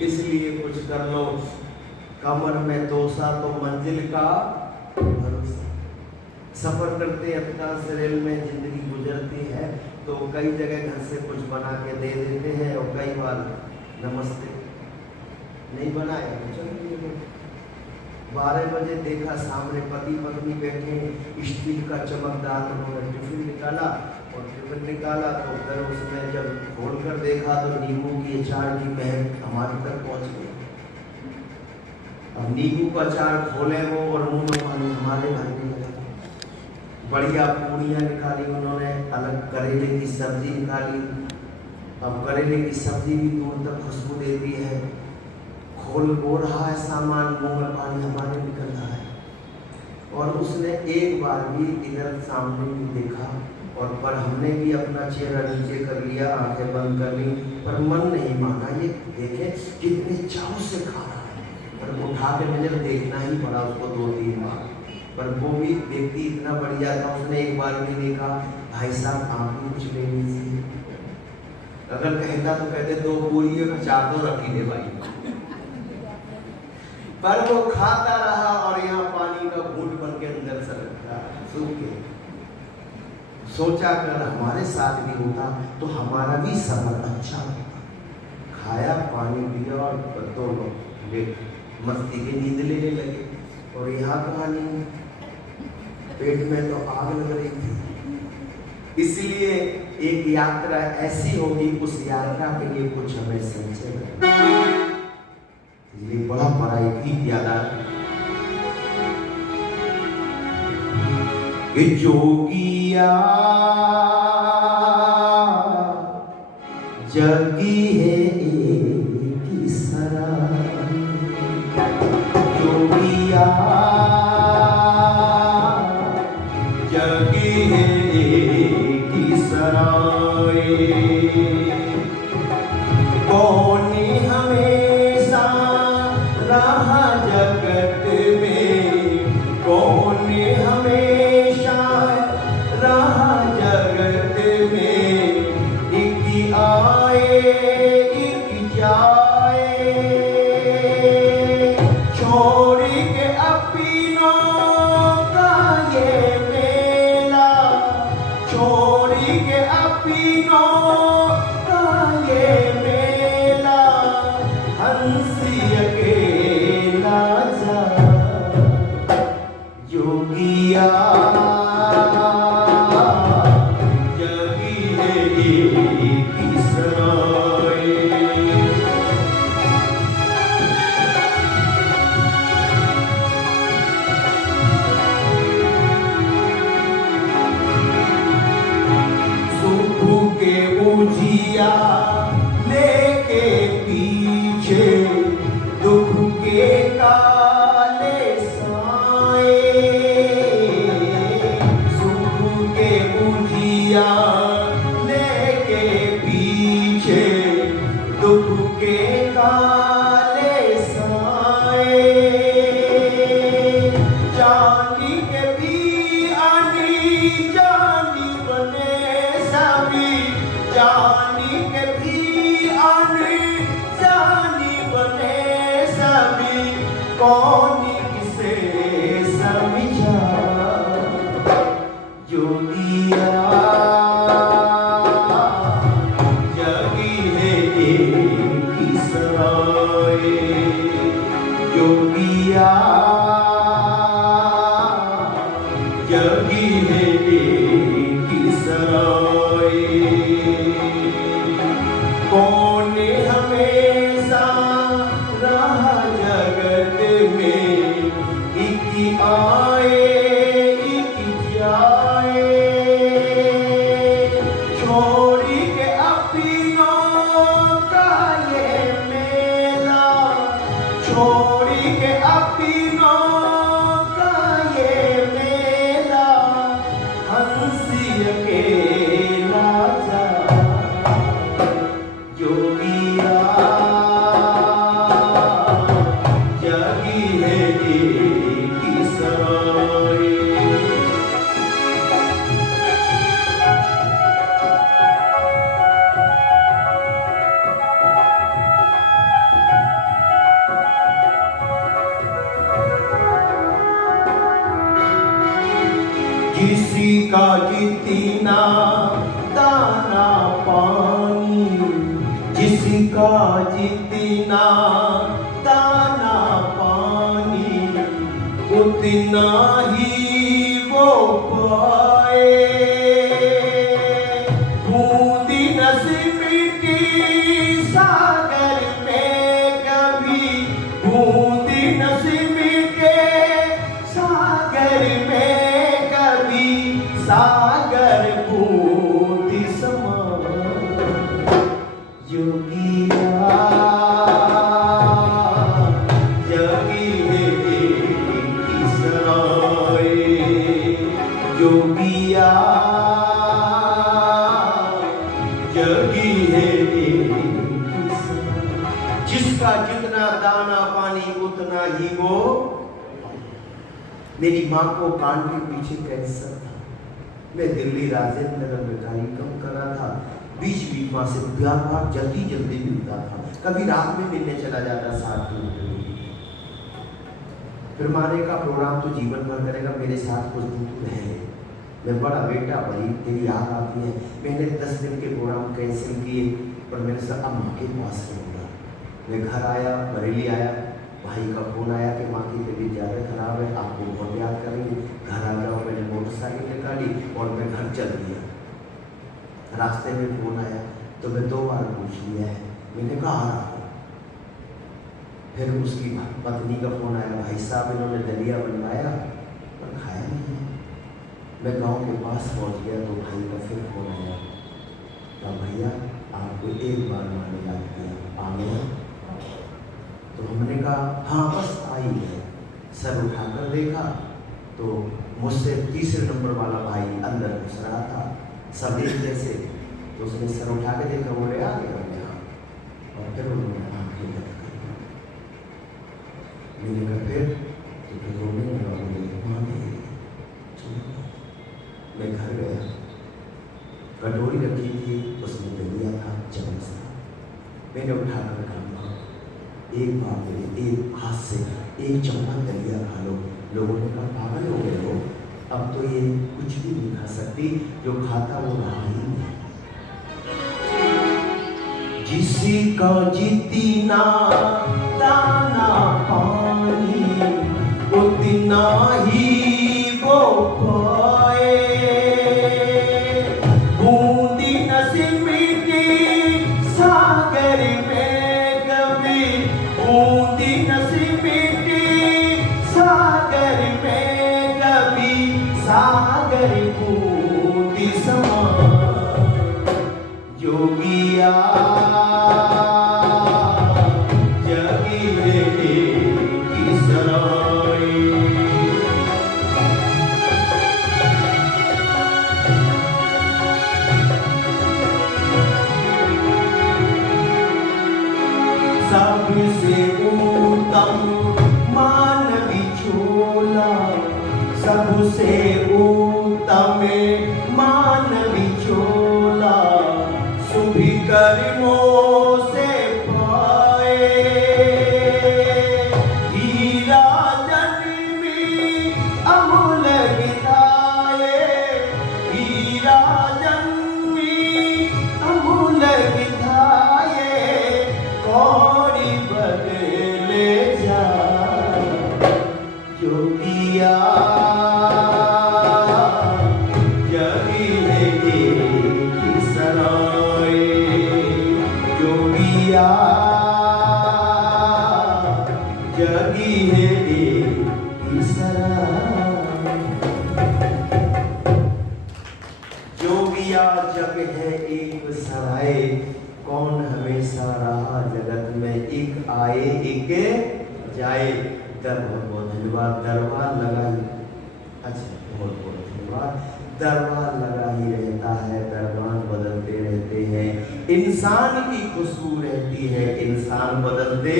इसलिए कुछ कर लो। कमर में दोसा तो मंजिल का भरोसा। सफर करते अधिकांश रेल में जिंदगी गुजरती है तो कई जगह घर से कुछ बना के दे देते हैं और कई बार नमस्ते नहीं बनाए। 12 बजे देखा सामने पति पत्नी बैठे, स्टील का चमकदार उन्होंने टिफिन निकाला और टिफिन निकाला तो फिर उसमें जब खोल कर देखा तो नींबू की अचार की महक हमारे तक पहुंच गई। अब नींबू का अचार खोले वो और मुंह में पानी हमारे भरने लगा। बढ़िया पूड़ियाँ निकाली उन्होंने, अलग करेले की सब्जी निकाली। अब करेले की सब्जी भी दूर तक खुशबू देती है। खोल हो रहा है सामान, मुंह में पानी हमारे निकल रहा है। और उसने एक बार भी इधर सामने नहीं देखा और पर हमने भी अपना चेहरा नीचे कर लिया, आंखें बंद कर ली, पर मन नहीं माना। ये देखे कितने चाव से खा रहा है, पर उठा के नजर देखना ही पड़ा उसको 2-3 बार। पर वो भी व्यक्ति इतना बढ़िया था, उसने एक बार भी नहीं कहा भाई साहब आप भी कुछ ले लीजिए। अगर कहता तो कहते 2 पूरी और 4 तो रखी दे भाई। पर वो खाता रहा और यहाँ पानी का घूंट बन के अंदर सरकता सूख के। सोचा कर हमारे साथ भी होता तो हमारा भी सफर अच्छा होता। खाया पानी पिया और दोनों मस्ती की नींद लेने लगे। और यहाँ कहानी पेट में तो आग लग रही थी। इसलिए एक यात्रा ऐसी होगी, उस यात्रा के लिए कुछ हमें संचय। ये बड़ा गीत याद आ कि जोगिया जगी है एक सराय, जोगिया जगी है एक सराय। कौन हमेशा रहा जगत में, कौन हमेशा रहा जगत में। एक आए एक जाए, छोड़ के अपनों का ये मेला, छोड़ के अपनों का ये मेला। हंसी अकेला जा जोगिया जगी है एक सराय। सुख के उजिया लेके पीछे, दुख के काले साए। जिसका जितना दाना पानी, जिसका जितना दाना पानी, उतना ही वो पाए। बूंदी न सिमटी सागर में कभी, बूंदी न सिमटे सागर में कभी, सागर बूंदी समान। योगिया जगी है किसराए, योगिया जगी है किसराए। जिसका जितना दाना पानी उतना ही वो। मेरी माँ को कान के पीछे कैंसर था। मैं दिल्ली राजेंद्र नगर में कार्यक्रम कर रहा था। बीच बीच माँ से प्यार जल्दी जल्दी मिलता था। कभी रात में मिलने चला जाता 7 किलोमीटर। फिर माँ ने कहा प्रोग्राम तो जीवन भर करेगा, मेरे साथ कुछ दिन तू रह ले। मैं बड़ा बेटा बड़ी तेरी याद आती है। मैंने 10 दिन के प्रोग्राम कैंसिल किए, पर मैंने सोचा अब माँ के पास रहूँगा। मैं घर आया, बरेली आया, भाई का फोन आया कि माँ की तबीयत ज़्यादा खराब है, आपको बहुत याद करेंगे, घर आ जाओ। मैंने मोटरसाइकिल निकाली और मैं घर चल दिया। रास्ते में फोन आया तो मैं 2 बार पूछ लिया है, मैंने कहा आ रहा हूँ। फिर उसकी पत्नी का फोन आया, भाई साहब इन्होंने दलिया बनवाया पर खाया नहीं है। मैं गांव के पास पहुंच गया तो भाई का फिर फोन आया, तो भैया आपको एक बार माने याद किया, आ गया। तो हमने कहा हाँ बस आई है। सर उठाकर देखा तो मुझसे तीसरे नंबर वाला भाई अंदर घुस रहा था, सब एक जैसे। तो उसने सर उठा के देखा, बोले आ गया यहाँ। और फिर उन्होंने आंखें बंद कर दी। मैंने कहा फिर रोने लगा, बोले वहाँ नहीं। मैं घर गया, कटोरी रखी थी, उसमें दलिया था चम्मच था। मैंने उठाकर कहा एक बार मेरे एक हाथ से एक चम्मच दलिया खा लो। लोगों ने कहा पागल हो गए हो, अब तो ये कुछ भी नहीं खा सकती, जो खाता वो रहा ही नहीं। जिसका जितना दाना पानी, उतना ही वो पाए। बूंदी न सिमटी सागर में कभी, बूंदी न सिमटी सागर में कभी, सागर बूंदी समान। योगिया जगी है किसराए। सबसे उत्तम मानवी चोला, सबसे उत्तम मानवी चोला, शुभी कर्मों से पाए। हीरा जन्मी अमूल्य गिराए, हीरा जन्मी अमूल्य गिराए, कौड़ी बदले जा। योगिया जगी है किसराए, योगिया जगी है किसराए। योगिया जग है एक सराय, कौन हमेशा रहा जगत में, एक आए एक जाए। बहुत धन्यवाद। दरबार लगा ही, अच्छा बहुत धन्यवाद। दरबार लगा ही रहता है, दरबार बदलते रहते हैं। इंसान की खुशबू रहती है, इंसान बदलते